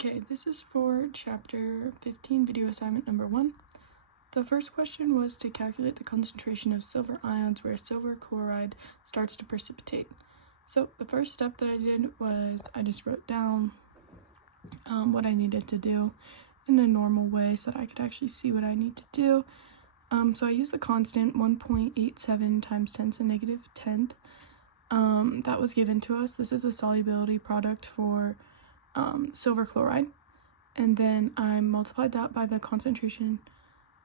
Okay, this is for chapter 15, video assignment number 1. The first question was to calculate the concentration of silver ions where silver chloride starts to precipitate. So the first step that I did was I just wrote down what I needed to do in a normal way so that I could actually see what I need to do. So I used the constant 1.87 times 10 to the negative 10th. That was given to us. This is a solubility product for silver chloride, and then I multiplied that by the concentration,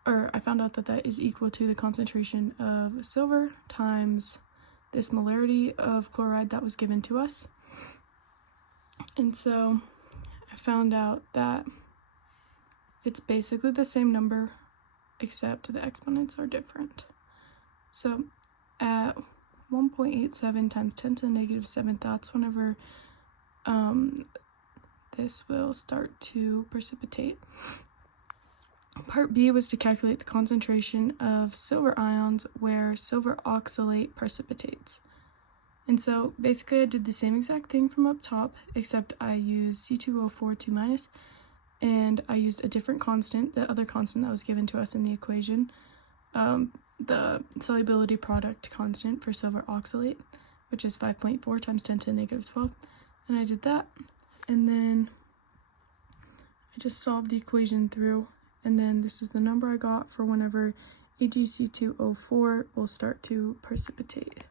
or I found out that that is equal to the concentration of silver times this molarity of chloride that was given to us. And so I found out that it's basically the same number except the exponents are different. So at 1.87 times 10 to the negative 7th, that's whenever this will start to precipitate. Part B was to calculate the concentration of silver ions where silver oxalate precipitates. And so basically I did the same exact thing from up top, except I used C2O4 and I used a different constant, the other constant that was given to us in the equation, the solubility product constant for silver oxalate, which is 5.4 times 10 to the negative 12. And I did that. And then I just solved the equation through, and then this is the number I got for whenever AgC2O4 will start to precipitate.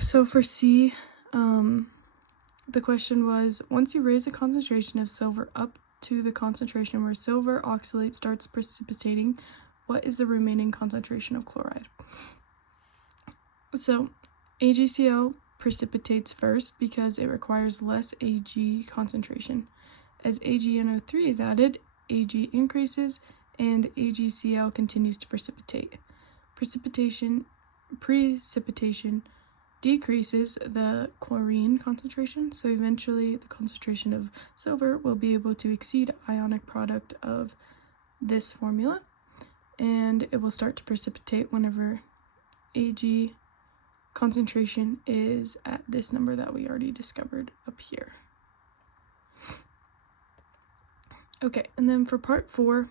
So for C, the question was, once you raise the concentration of silver up to the concentration where silver oxalate starts precipitating, what is the remaining concentration of chloride? So AgCl precipitates first because it requires less Ag concentration. As AgNO3 is added, Ag increases and AgCl continues to precipitate. Precipitation decreases the chlorine concentration, so eventually the concentration of silver will be able to exceed ionic product of this formula, and it will start to precipitate whenever Ag concentration is at this number that we already discovered up here. Okay, and then for part 4,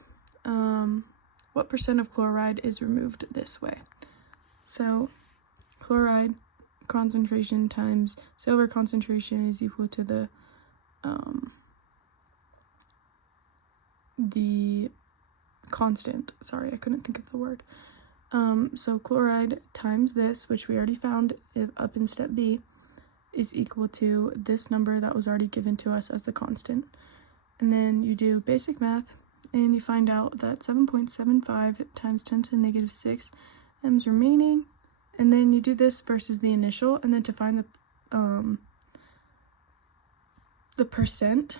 what percent of chloride is removed this way? So chloride concentration times silver concentration is equal to the constant. Sorry, I couldn't think of the word. So chloride times this, which we already found up in step B, is equal to this number that was already given to us as the constant. And then you do basic math, and you find out that 7.75 times 10 to the negative 6 m's remaining. And then you do this versus the initial, and then to find the percent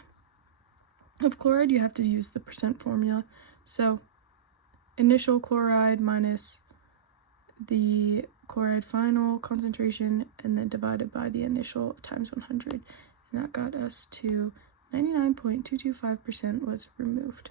of chloride, you have to use the percent formula. So initial chloride minus the chloride final concentration, and then divided by the initial times 100, and that got us to 99.225% was removed.